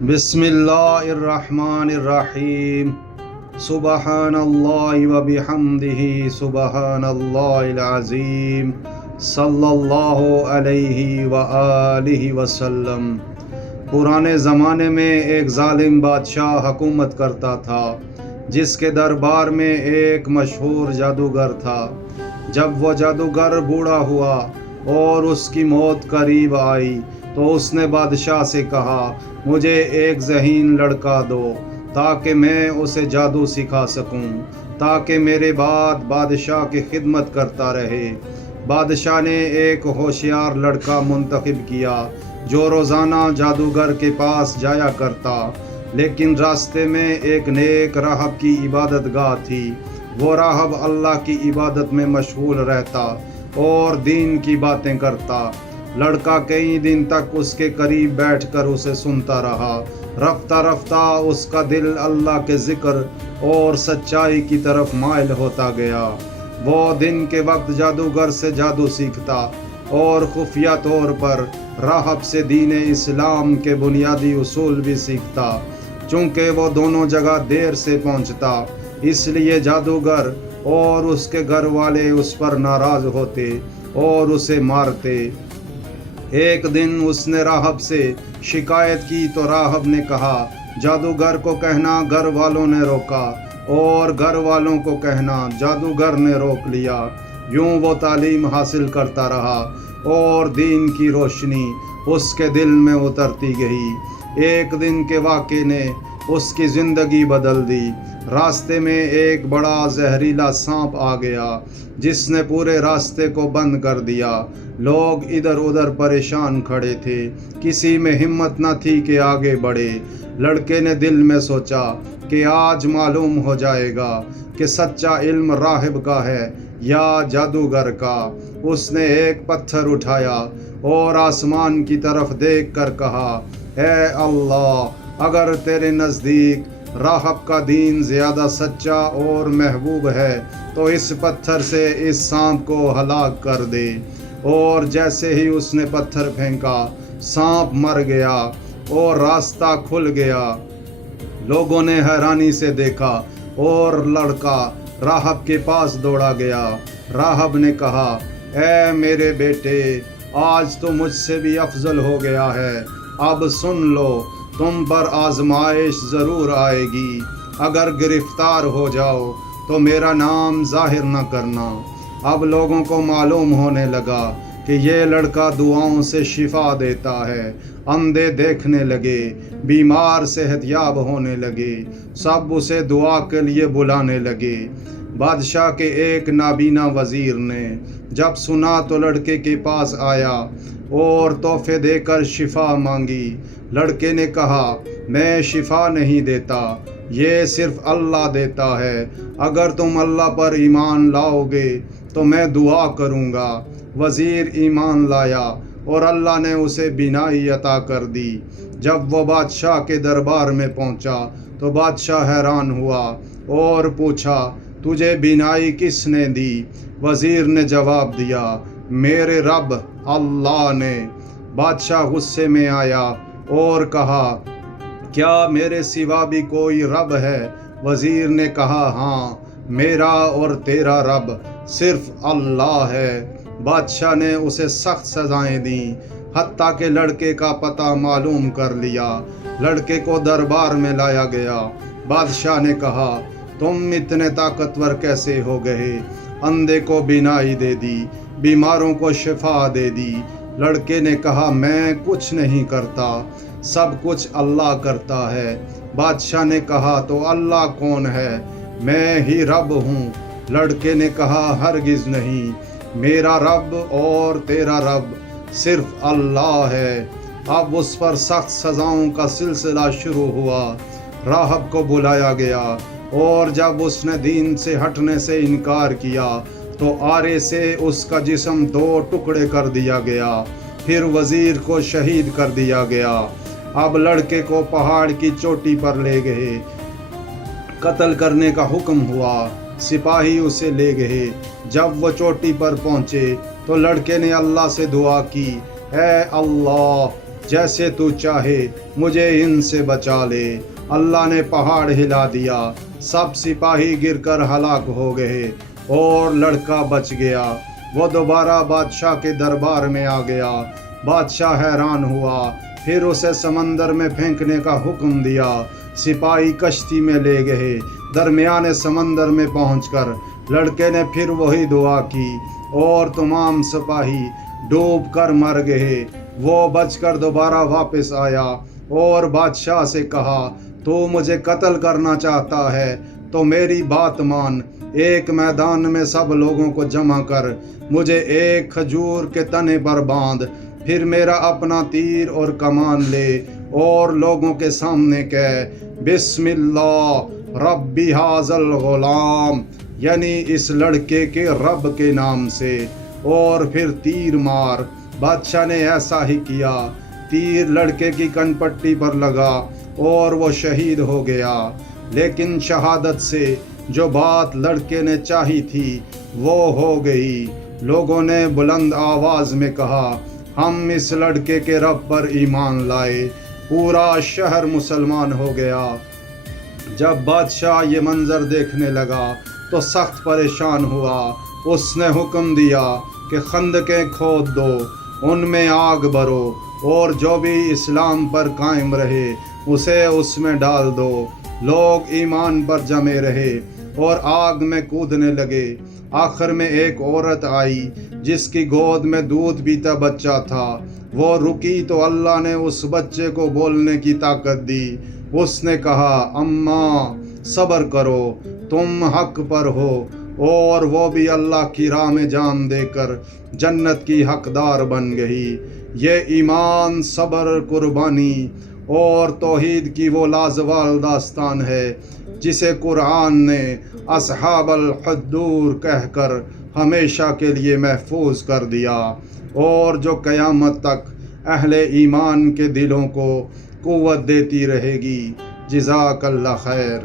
بسم اللہ الرحمن الرحیم سبحان اللہ و بحمدہ سبحان اللہ العظیم صلی اللہ علیہ وآلہ وسلم۔ پرانے زمانے میں ایک ظالم بادشاہ حکومت کرتا تھا جس کے دربار میں ایک مشہور جادوگر تھا۔ جب وہ جادوگر بوڑھا ہوا اور اس کی موت قریب آئی تو اس نے بادشاہ سے کہا، مجھے ایک ذہین لڑکا دو تاکہ میں اسے جادو سکھا سکوں، تاکہ میرے بعد بادشاہ کی خدمت کرتا رہے۔ بادشاہ نے ایک ہوشیار لڑکا منتخب کیا جو روزانہ جادوگر کے پاس جایا کرتا، لیکن راستے میں ایک نیک راہب کی عبادت گاہ تھی۔ وہ راہب اللہ کی عبادت میں مشغول رہتا اور دین کی باتیں کرتا۔ لڑکا کئی دن تک اس کے قریب بیٹھ کر اسے سنتا رہا۔ رفتہ رفتہ اس کا دل اللہ کے ذکر اور سچائی کی طرف مائل ہوتا گیا۔ وہ دن کے وقت جادوگر سے جادو سیکھتا اور خفیہ طور پر راہب سے دین اسلام کے بنیادی اصول بھی سیکھتا۔ چونکہ وہ دونوں جگہ دیر سے پہنچتا، اس لیے جادوگر اور اس کے گھر والے اس پر ناراض ہوتے اور اسے مارتے۔ ایک دن اس نے راہب سے شکایت کی تو راہب نے کہا، جادوگر کو کہنا گھر والوں نے روکا اور گھر والوں کو کہنا جادوگر نے روک لیا۔ یوں وہ تعلیم حاصل کرتا رہا اور دین کی روشنی اس کے دل میں اترتی گئی۔ ایک دن کے واقعے نے اس کی زندگی بدل دی۔ راستے میں ایک بڑا زہریلا سانپ آ گیا جس نے پورے راستے کو بند کر دیا۔ لوگ ادھر ادھر پریشان کھڑے تھے، کسی میں ہمت نہ تھی کہ آگے بڑھے۔ لڑکے نے دل میں سوچا کہ آج معلوم ہو جائے گا کہ سچا علم راہب کا ہے یا جادوگر کا۔ اس نے ایک پتھر اٹھایا اور آسمان کی طرف دیکھ کر کہا، اے اللہ، اگر تیرے نزدیک راہب کا دین زیادہ سچا اور محبوب ہے تو اس پتھر سے اس سانپ کو ہلاک کر دے۔ اور جیسے ہی اس نے پتھر پھینکا، سانپ مر گیا اور راستہ کھل گیا۔ لوگوں نے حیرانی سے دیکھا اور لڑکا راہب کے پاس دوڑا گیا۔ راہب نے کہا، اے میرے بیٹے، آج تو مجھ سے بھی افضل ہو گیا ہے۔ اب سن لو، تم پر آزمائش ضرور آئے گی۔ اگر گرفتار ہو جاؤ تو میرا نام ظاہر نہ کرنا۔ اب لوگوں کو معلوم ہونے لگا کہ یہ لڑکا دعاؤں سے شفا دیتا ہے۔ اندھے دیکھنے لگے، بیمار صحت یاب ہونے لگے، سب اسے دعا کے لیے بلانے لگے۔ بادشاہ کے ایک نابینا وزیر نے جب سنا تو لڑکے کے پاس آیا اور تحفے دے کر شفا مانگی۔ لڑکے نے کہا، میں شفا نہیں دیتا، یہ صرف اللہ دیتا ہے۔ اگر تم اللہ پر ایمان لاؤ گے تو میں دعا کروں گا۔ وزیر ایمان لایا اور اللہ نے اسے بینائی عطا کر دی۔ جب وہ بادشاہ کے دربار میں پہنچا تو بادشاہ حیران ہوا اور پوچھا، تجھے بینائی کس نے دی؟ وزیر نے جواب دیا، میرے رب اللہ نے۔ بادشاہ غصے میں آیا اور کہا، کیا میرے سوا بھی کوئی رب ہے؟ وزیر نے کہا، ہاں، میرا اور تیرا رب صرف اللہ ہے۔ بادشاہ نے اسے سخت سزائیں دیں، حتیٰ کہ لڑکے کا پتہ معلوم کر لیا۔ لڑکے کو دربار میں لایا گیا۔ بادشاہ نے کہا، تم اتنے طاقتور کیسے ہو گئے؟ اندھے کو بینائی دے دی، بیماروں کو شفا دے دی۔ لڑکے نے کہا، میں کچھ نہیں کرتا، سب کچھ اللہ کرتا ہے۔ بادشاہ نے کہا، تو اللہ کون ہے؟ میں ہی رب ہوں۔ لڑکے نے کہا، ہرگز نہیں، میرا رب اور تیرا رب صرف اللہ ہے۔ اب اس پر سخت سزاؤں کا سلسلہ شروع ہوا۔ راہب کو بلایا گیا اور جب اس نے دین سے ہٹنے سے انکار کیا تو آرے سے اس کا جسم 2 ٹکڑے کر دیا گیا۔ پھر وزیر کو شہید کر دیا گیا۔ اب لڑکے کو پہاڑ کی چوٹی پر لے گئے، قتل کرنے کا حکم ہوا۔ سپاہی اسے لے گئے۔ جب وہ چوٹی پر پہنچے تو لڑکے نے اللہ سے دعا کی، اے اللہ، جیسے تو چاہے مجھے ان سے بچا لے۔ اللہ نے پہاڑ ہلا دیا، سب سپاہی گر کر ہلاک ہو گئے اور لڑکا بچ گیا۔ وہ دوبارہ بادشاہ کے دربار میں آ گیا۔ بادشاہ حیران ہوا، پھر اسے سمندر میں پھینکنے کا حکم دیا۔ سپاہی کشتی میں لے گئے۔ درمیانے سمندر میں پہنچ کر لڑکے نے پھر وہی دعا کی اور تمام سپاہی ڈوب کر مر گئے۔ وہ بچ کر دوبارہ واپس آیا اور بادشاہ سے کہا، تو مجھے قتل کرنا چاہتا ہے تو میری بات مان، ایک میدان میں سب لوگوں کو جمع کر مجھے ایک کھجور کے تنے پر باندھ، پھر میرا اپنا تیر اور کمان لے اور لوگوں کے سامنے کہہ، بسم اللہ ربی ھذا الغلام، یعنی اس لڑکے کے رب کے نام سے، اور پھر تیر مار۔ بادشاہ نے ایسا ہی کیا، تیر لڑکے کی کن پٹی پر لگا اور وہ شہید ہو گیا۔ لیکن شہادت سے جو بات لڑکے نے چاہی تھی وہ ہو گئی۔ لوگوں نے بلند آواز میں کہا، ہم اس لڑکے کے رب پر ایمان لائے۔ پورا شہر مسلمان ہو گیا۔ جب بادشاہ یہ منظر دیکھنے لگا تو سخت پریشان ہوا۔ اس نے حکم دیا کہ خندقیں کھود دو، ان میں آگ بھرو، اور جو بھی اسلام پر قائم رہے اسے اس میں ڈال دو۔ لوگ ایمان پر جمے رہے اور آگ میں کودنے لگے۔ آخر میں ایک عورت آئی جس کی گود میں دودھ پیتا بچہ تھا۔ وہ رکی تو اللہ نے اس بچے کو بولنے کی طاقت دی۔ اس نے کہا، اماں صبر کرو، تم حق پر ہو، اور وہ بھی اللہ کی راہ میں جان دے کر جنت کی حقدار بن گئی۔ یہ ایمان، صبر، قربانی اور توحید کی وہ لازوال داستان ہے جسے قرآن نے اصحاب الحدور کہہ کر ہمیشہ کے لیے محفوظ کر دیا، اور جو قیامت تک اہل ایمان کے دلوں کو قوت دیتی رہے گی۔ جزاک اللہ خیر۔